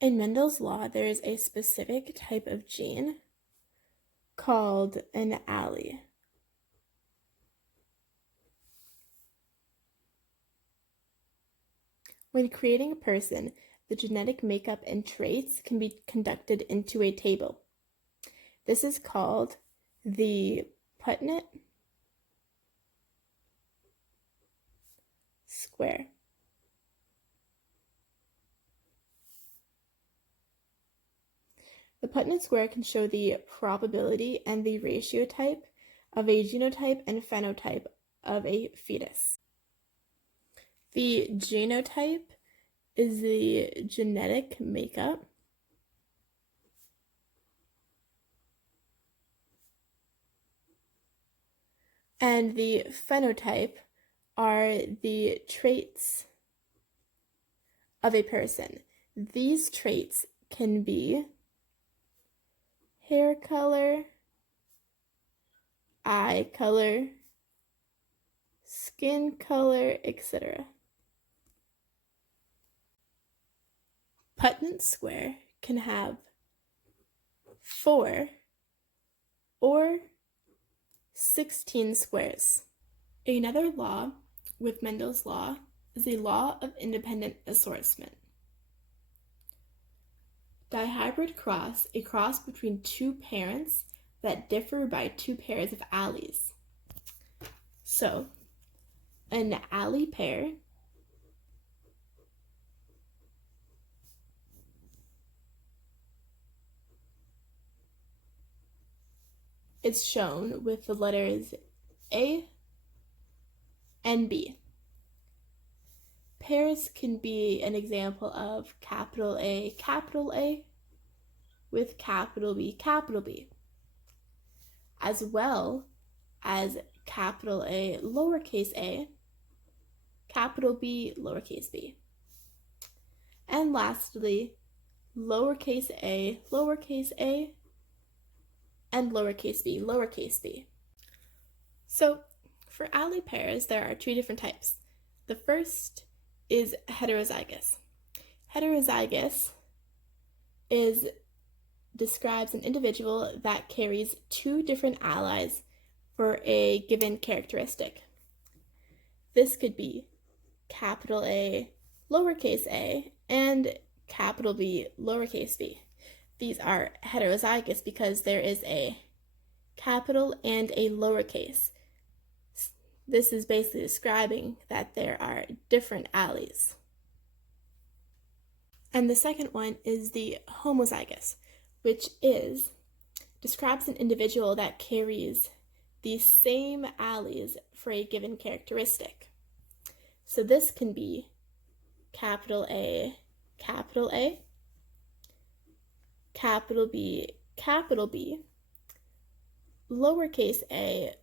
In Mendel's law, there is a specific type of gene called an allele. When creating a person, the genetic makeup and traits can be conducted into a table. This is called the Punnett square. The Punnett square can show the probability and the ratio type of a genotype and phenotype of a fetus. The genotype is the genetic makeup. And the phenotype are the traits of a person. These traits can be hair color, eye color, skin color, etc. Punnett square can have 4 or 16 squares. Another law with Mendel's law is the law of independent assortment. Dihybrid cross, a cross between two parents that differ by 2 pairs of alleles. So, an allele pair is shown with the letters A and B. Pairs can be an example of capital A with capital B, as well as capital A, lowercase a, capital B, lowercase b. And lastly, lowercase a, and lowercase b. So for allele pairs, there are 2 different types. The first is heterozygous. Heterozygous describes an individual that carries 2 different alleles for a given characteristic. This could be capital A, lowercase a, and capital B, lowercase b. These are heterozygous because there is a capital and a lowercase. This is basically describing that there are different alleles. And the second one is the homozygous, which describes an individual that carries the same alleles for a given characteristic. So this can be capital A, capital B, lowercase a,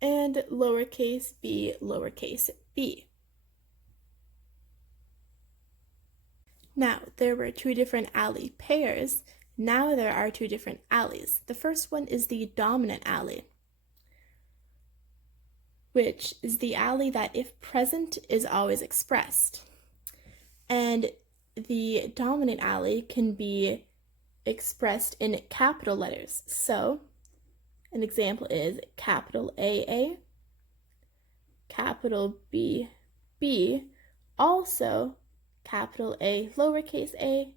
and lowercase b. Now, there were 2 different allele pairs. Now there are 2 different alleles. The first one is the dominant allele, which is the allele that, if present, is always expressed. And the dominant allele can be expressed in capital letters. So, an example is capital AA, capital B, also capital A, lowercase a,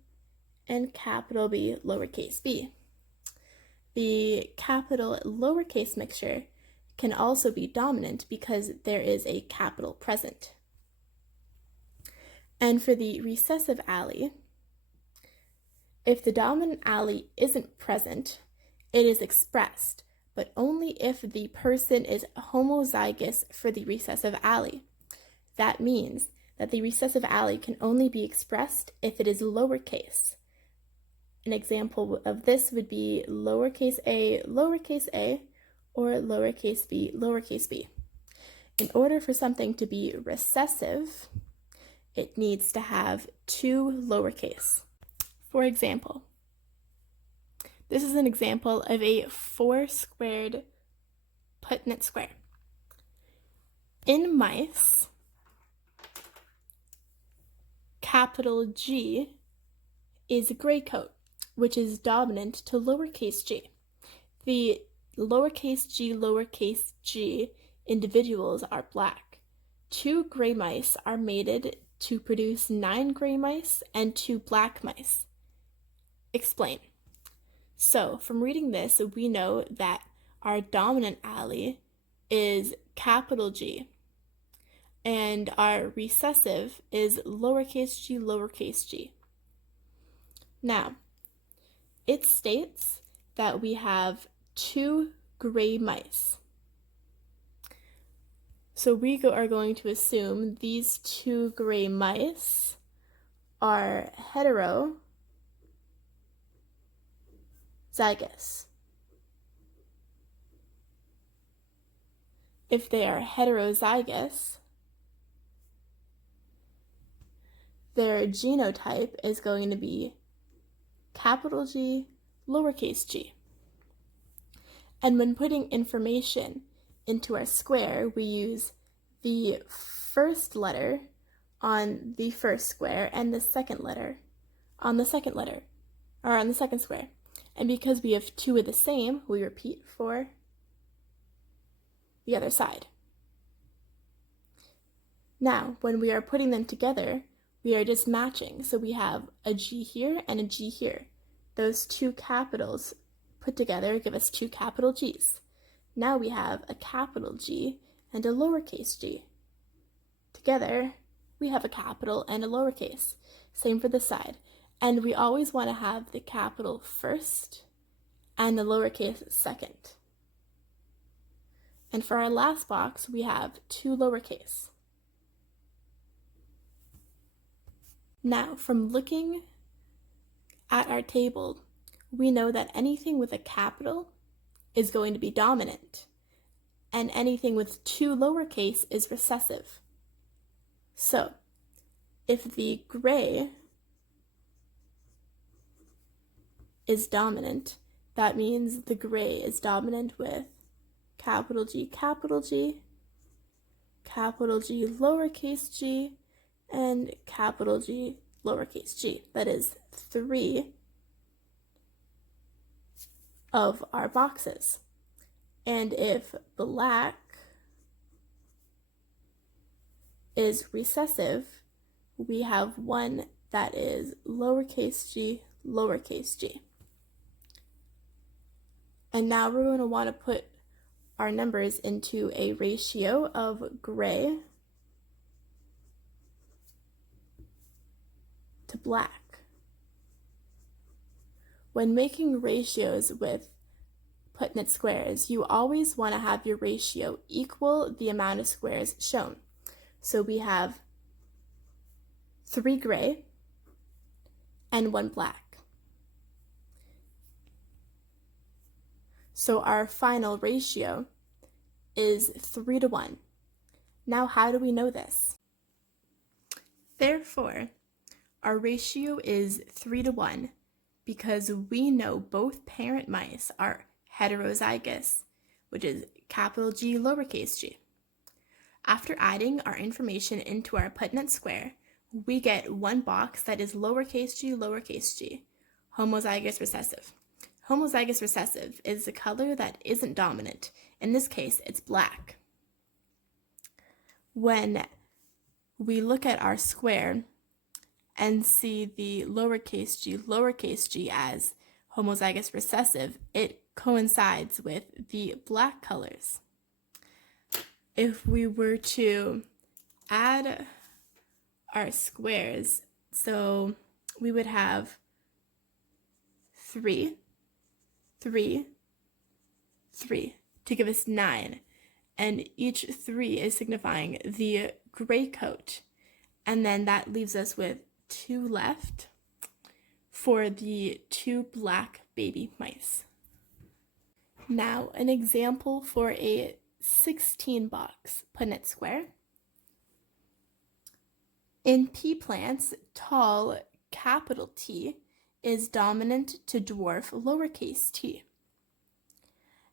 and capital B, lowercase b. The capital lowercase mixture can also be dominant because there is a capital present. And for the recessive allele, if the dominant allele isn't present, it is expressed, but only if the person is homozygous for the recessive allele. That means that the recessive allele can only be expressed if it is lowercase. An example of this would be lowercase a, or lowercase b. In order for something to be recessive, it needs to have 2 lowercase. For example, this is an example of a 4-squared Punnett square. In mice, capital G is gray coat, which is dominant to lowercase g. The lowercase g individuals are black. 2 gray mice are mated to produce 9 gray mice and 2 black mice. Explain. So, from reading this, we know that our dominant allele is capital G, and our recessive is lowercase g. Now, it states that we have 2 gray mice. So we are going to assume these 2 gray mice are heterozygous. If they are heterozygous, their genotype is going to be capital G, lowercase g. And when putting information into our square, we use the first letter on the first square and the second letter on the second square. And because we have 2 of the same, we repeat for the other side. Now, when we are putting them together, we are just matching. So we have a G here and a G here. Those 2 capitals put together give us 2 capital G's. Now we have a capital G and a lowercase g. Together, we have a capital and a lowercase. Same for this side. And we always want to have the capital first and the lowercase second. And for our last box, we have 2 lowercase. Now, from looking at our table, we know that anything with a capital is going to be dominant, and anything with 2 lowercase is recessive. So, if the gray is dominant, that means the gray is dominant with capital G, lowercase g, and capital G, lowercase g. That is 3 of our boxes. And if black is recessive, we have 1 that is lowercase g. And now we're going to want to put our numbers into a ratio of gray to black. When making ratios with Putnett squares, you always want to have your ratio equal the amount of squares shown. So we have 3 gray and 1 black. So our final ratio is 3 to 1. Now, how do we know this? Therefore, our ratio is 3 to 1 because we know both parent mice are heterozygous, which is capital G, lowercase g. After adding our information into our Putnett square, we get 1 box that is lowercase g, homozygous recessive. Homozygous recessive is the color that isn't dominant. In this case, it's black. When we look at our square and see the lowercase g as homozygous recessive, it coincides with the black colors. If we were to add our squares, so we would have 3, 3, 3 to give us 9, and each 3 is signifying the gray coat, and then that leaves us with 2 left for the 2 black baby mice. Now, an example for a 16-box Punnett square. In pea plants, tall capital T is dominant to dwarf lowercase t.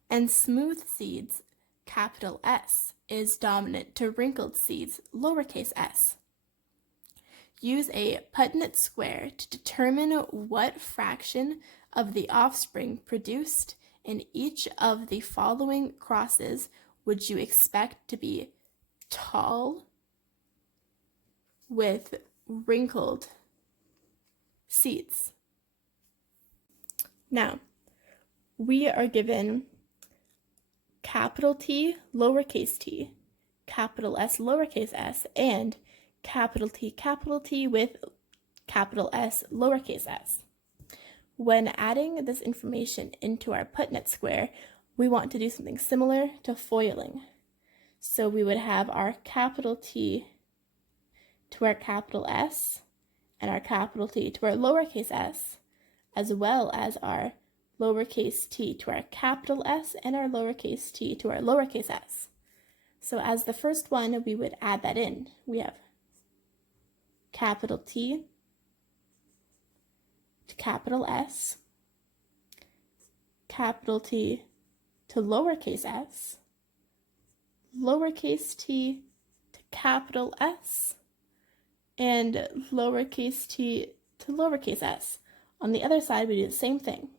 And smooth seeds, capital S, is dominant to wrinkled seeds, lowercase s. use a Punnett square to determine what fraction of the offspring produced in each of the following crosses would you expect to be tall with wrinkled seeds. Now, we are given capital T, lowercase t, capital S, lowercase s, and capital T with capital S, lowercase s. When adding this information into our Punnett square, we want to do something similar to foiling. So we would have our capital T to our capital S and our capital T to our lowercase s, as well as our lowercase t to our capital S and our lowercase t to our lowercase s. So as the first one, we would add that in. We have capital T to capital S, capital T to lowercase s, lowercase t to capital S, and lowercase t to lowercase s. On the other side, we do the same thing.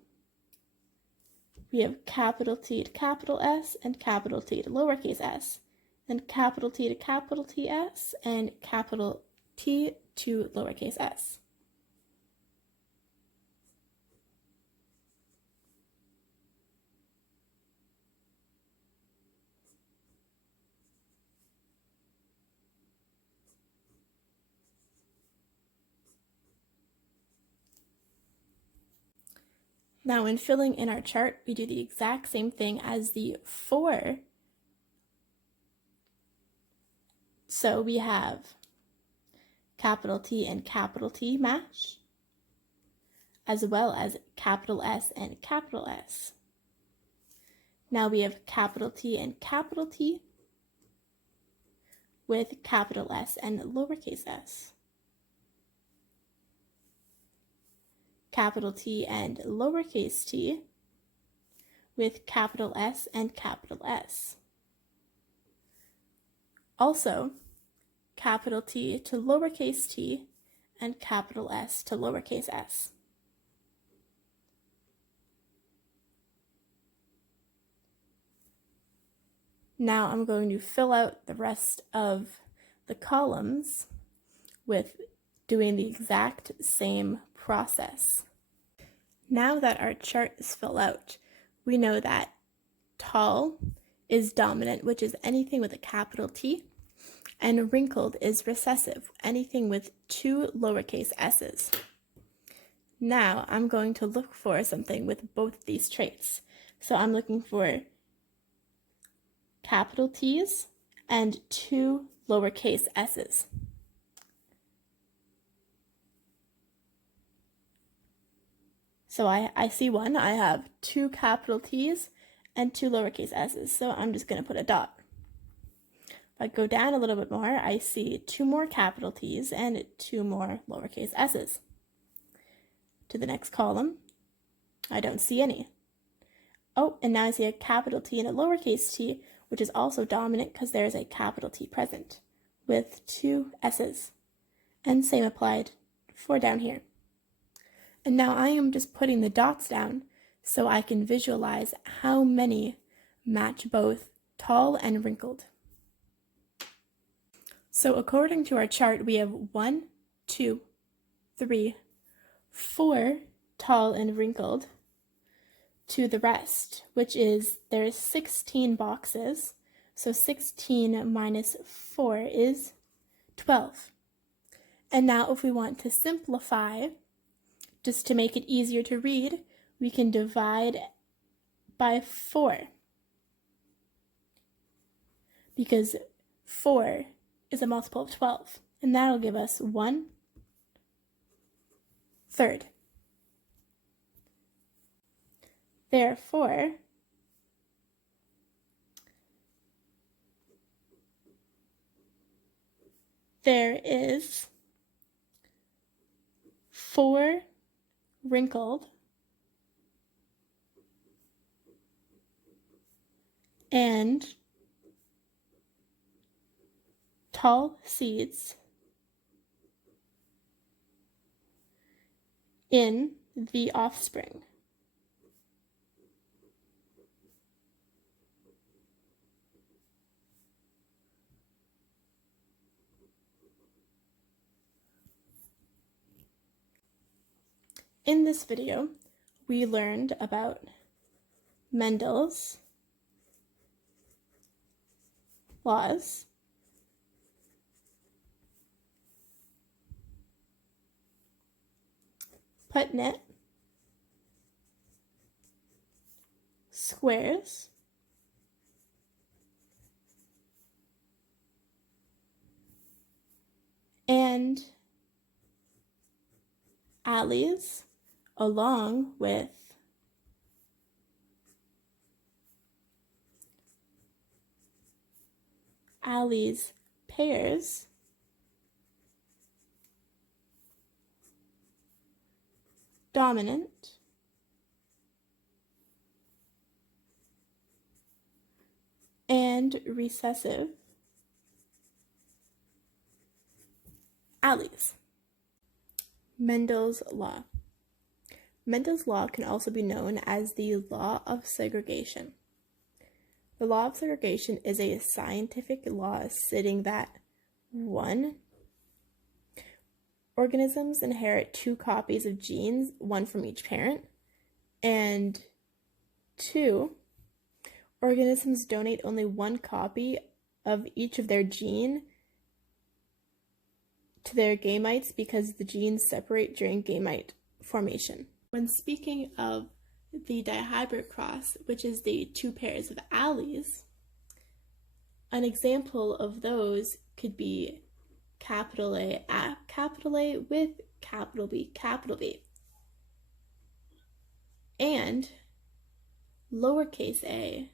We have capital T to capital S and capital T to lowercase s, and capital T to capital TS and capital T to lowercase s. Now, in filling in our chart, we do the exact same thing as the for. So we have capital T and capital T match, as well as capital S and capital S. Now we have capital T and capital T with capital S and lowercase s. Capital T and lowercase t with capital S and capital S. Also, capital T to lowercase t and capital S to lowercase s. Now I'm going to fill out the rest of the columns with doing the exact same process. Now that our chart is filled out, we know that tall is dominant, which is anything with a capital T, and wrinkled is recessive, anything with two lowercase s's. Now I'm going to look for something with both these traits. So I'm looking for capital T's and two lowercase s's. So I see one. I have two capital T's and two lowercase s's, so I'm just going to put a dot. If I go down a little bit more, I see two more capital T's and two more lowercase s's. To the next column, I don't see any. Oh, and now I see a capital T and a lowercase t, which is also dominant because there's a capital T present with two s's. And same applied for down here. And now I am just putting the dots down so I can visualize how many match both tall and wrinkled. So according to our chart, we have 1, 2, 3, 4 tall and wrinkled to the rest, which is there's 16 boxes. So 16 minus 4 is 12. And now if we want to simplify, just to make it easier to read, we can divide by 4. Because 4 is a multiple of 12. And that'll give us 1/3. Therefore, there is 4 wrinkled and tall seeds in the offspring. In this video, we learned about Mendel's laws, Putnett, squares, and alleys, along with alleys pairs, dominant, and recessive alleys. Mendel's law. Mendel's law can also be known as the law of segregation. The law of segregation is a scientific law stating that 1. Organisms inherit 2 copies of genes, one from each parent, and 2. Organisms donate only 1 copy of each of their gene to their gametes because the genes separate during gamete formation. When speaking of the dihybrid cross, which is the 2 pairs of alleys, an example of those could be capital A with capital B, and lowercase a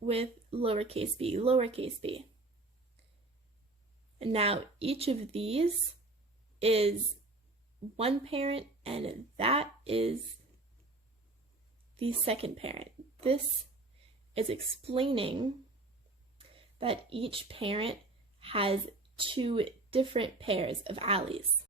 with lowercase b. And now each of these is 1 parent, and that is the 2nd parent. This is explaining that each parent has 2 different pairs of alleys.